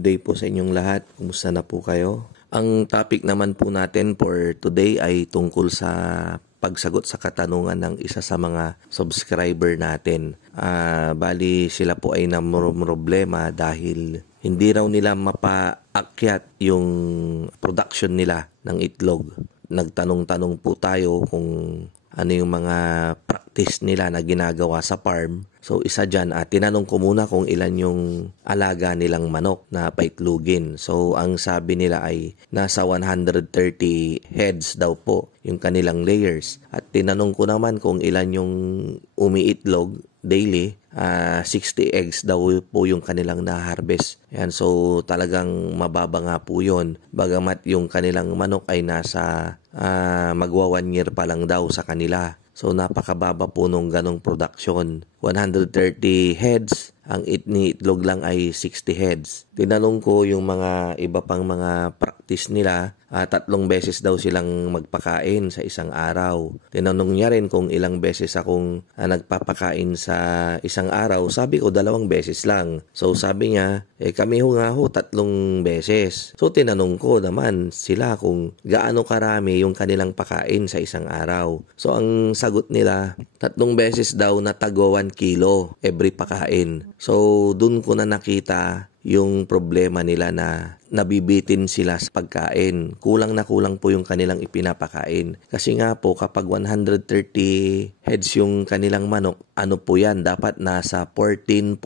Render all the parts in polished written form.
good day po sa inyong lahat. Kumusta na po kayo? Ang topic naman po natin for today ay tungkol sa pagsagot sa katanungan ng isa sa mga subscriber natin. Bali sila po ay namroblema dahil hindi raw nila mapaakyat yung production nila ng itlog. Nagtanong-tanong po tayo kung ano yung mga practice nila na ginagawa sa farm. So isa dyan, tinanong ko muna kung ilan yung alaga nilang manok na paitlugin. So ang sabi nila ay nasa 130 heads daw po yung kanilang layers. At tinanong ko naman kung ilan yung umiitlog daily. 60 eggs daw po yung kanilang na-harvest. Yan, so talagang mababa nga po yun. Bagamat yung kanilang manok ay nasa magwa 1 year pa lang daw sa kanila. So napakababa po nung ganong production. 130 heads, ang iniitlog lang ay 60 heads. Tinanong ko yung mga iba pang mga practice nila, 3 beses daw silang magpakain sa isang araw. Tinanong niya rin kung ilang beses akong nagpapakain sa isang araw. Sabi ko 2 beses lang. So sabi niya, kami nga 3 beses. So tinanong ko naman sila kung gaano karami yung kanilang pakain sa isang araw. So ang sagot nila, 3 beses daw na tago 1 kilo every pakain. So dun ko na nakita yung problema nila na nabibitin sila sa pagkain. Kulang na kulang po yung kanilang ipinapakain. Kasi nga po kapag 130 heads yung kanilang manok, ano po yan? Dapat nasa 14.3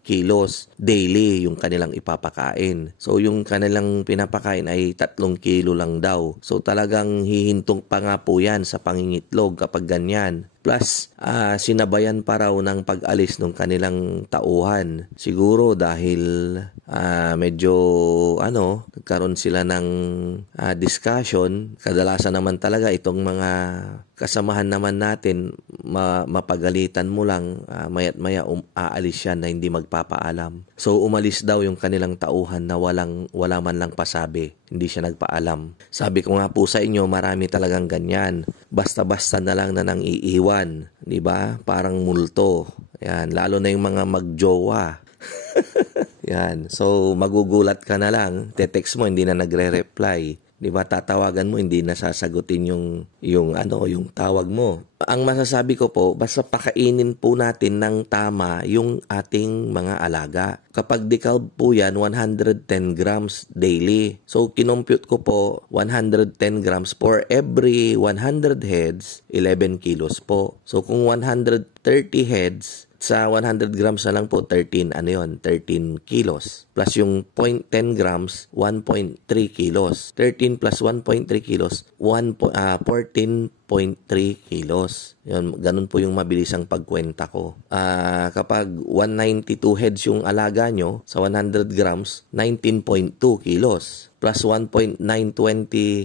kilos daily yung kanilang ipapakain. So yung kanilang pinapakain ay 3 kilo lang daw. So talagang hihintong pa nga po yan sa pangingitlog kapag ganyan. Plus, sinabayan pa raw ng pag-alis ng kanilang tauhan. Siguro dahil medyo nagkaroon sila ng discussion. Kadalasan naman talaga itong mga kasamahan naman natin, mapagalitan mo lang, maya't maya aalis yan na hindi magpapaalam. So umalis daw yung kanilang tauhan na wala man lang pasabi. Hindi siya nagpaalam. Sabi ko nga po sa inyo, marami talagang ganyan. Basta-basta na lang na nang iiwan. Diba? Parang multo. Yan. Lalo na yung mga magjowa. Yan. So magugulat ka na lang. Te-text mo, hindi na nagre-reply. Diba, tatawagan mo, hindi nasasagutin yung tawag mo. Ang masasabi ko po, basta pakainin po natin ng tama yung ating mga alaga. Kapag decalb po yan, 110 grams daily. So, kinompute ko po, 110 grams for every 100 heads, 11 kilos po. So, kung 130 heads, sa 100 grams na lang po, 13 kilos. Plus yung 0.10 grams, 1.3 kilos. 13 plus 1.3 kilos, 14.3 kilos. Yun, ganun po yung mabilisang pagkwenta ko. Kapag 192 heads yung alaga nyo, sa 100 grams, 19.2 kilos. Plus 1.920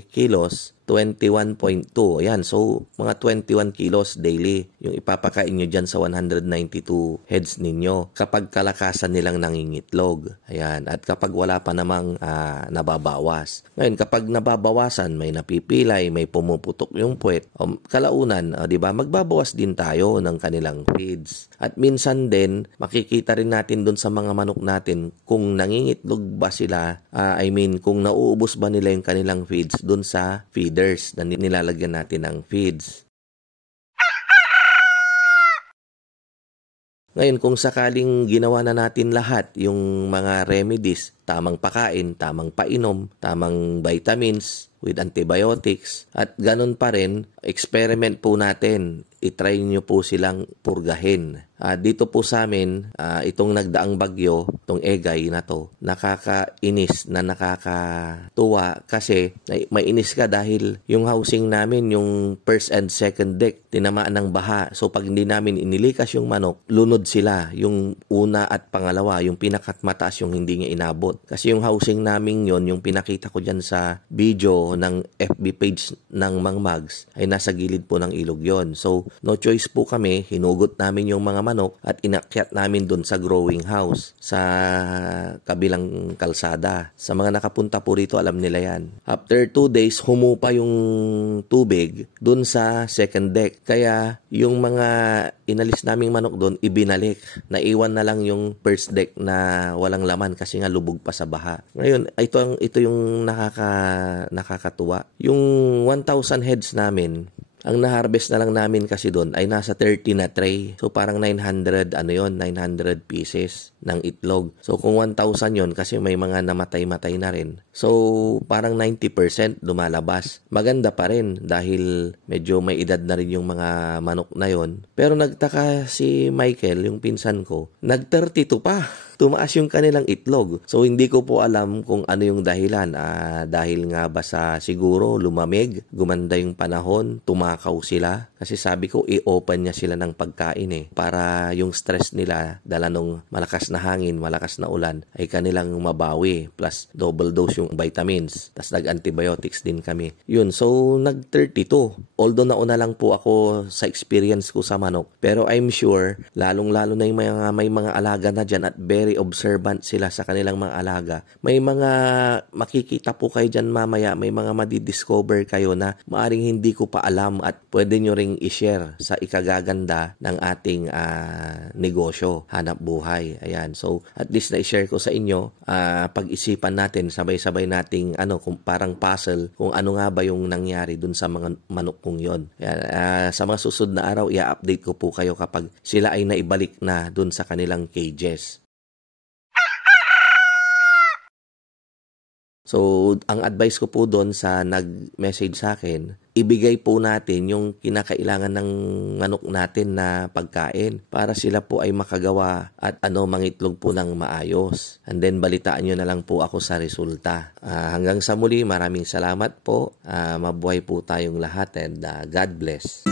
kilos, 21.2. Ayan, so mga 21 kilos daily yung ipapakain nyo dyan sa 192 heads ninyo kapag kalakasan nilang nangingitlog. Ayan, at kapag wala pa namang nababawas. Ngayon, kapag nababawasan, may napipilay, may pumuputok yung puwet, kalaunan, di ba, magbabawas din tayo ng kanilang feeds. At minsan din, makikita rin natin dun sa mga manok natin kung nangingitlog ba sila, kung nauubos ba nila yung kanilang feeds dun sa feeders na nilalagyan natin ng feeds. Ngayon, kung sakaling ginawa na natin lahat yung mga remedies, tamang pakain, tamang painom, tamang vitamins with antibiotics, at ganun pa rin, experiment po natin. I-try nyo po silang purgahin. Dito po sa amin, itong nagdaang bagyo, itong Egay na to, nakakainis na nakakatuwa kasi may inis ka dahil yung housing namin, yung first and second deck, tinamaan ng baha. So pag hindi namin inilikas yung manok, lunod sila. Yung una at pangalawa, yung pinakatmataas yung hindi niya inabot. Kasi yung housing namin yon, yung pinakita ko dyan sa video ng FB page ng Mang Mags, ay nasa gilid po ng ilog yon. So no choice po kami, hinugot namin yung mga manok at inakyat namin doon sa growing house sa kabilang kalsada. Sa mga nakapunta po rito, alam nila yan. After 2 days, humupa yung tubig doon sa second deck. Kaya yung mga inalis naming manok doon, ibinalik. Naiwan na lang yung first deck na walang laman kasi nga lubog pa sa baha. Ngayon, ito yung nakakatuwa. Yung 1,000 heads namin, ang na-harvest na lang namin kasi doon ay nasa 30 na tray. So parang 900 900 pieces ng itlog. So kung 1,000 yon kasi may mga namatay-matay na rin. So parang 90% lumalabas. Maganda pa rin dahil medyo may edad na rin yung mga manok na yon. Pero nagtaka si Michael, yung pinsan ko, nag-32 pa. Tumaas yung kanilang itlog. So, hindi ko po alam kung ano yung dahilan. Dahil nga ba sa siguro lumamig, gumanda yung panahon, tumakaw sila. Kasi sabi ko, i-open niya sila ng pagkain para yung stress nila, dala nung malakas na hangin, malakas na ulan, ay kanilang mabawi. Plus, double dose yung vitamins. Tapos, nag-antibiotics din kami. Yun, so, nag-32. Although nauna lang po ako sa experience ko sa manok. Pero I'm sure, lalong-lalo na yung may mga alaga na dyan at very observant sila sa kanilang mga alaga. May mga makikita po kayo dyan mamaya, may mga madidiscover kayo na maaring hindi ko pa alam at pwede nyo ring i-share sa ikagaganda ng ating negosyo, hanap buhay. Ayan. So, at least na-share ko sa inyo, pag-isipan natin, sabay-sabay nating kung parang puzzle, kung ano nga ba yung nangyari dun sa mga manok kong yon. Ayan, sa mga susunod na araw, i-update ko po kayo kapag sila ay naibalik na dun sa kanilang cages. So, ang advice ko po doon sa nag-message sa akin, ibigay po natin yung kinakailangan ng manok natin na pagkain para sila po ay makagawa at mangitlog po ng maayos. And then, balitaan nyo na lang po ako sa resulta. Hanggang sa muli, maraming salamat po. Mabuhay po tayong lahat and God bless.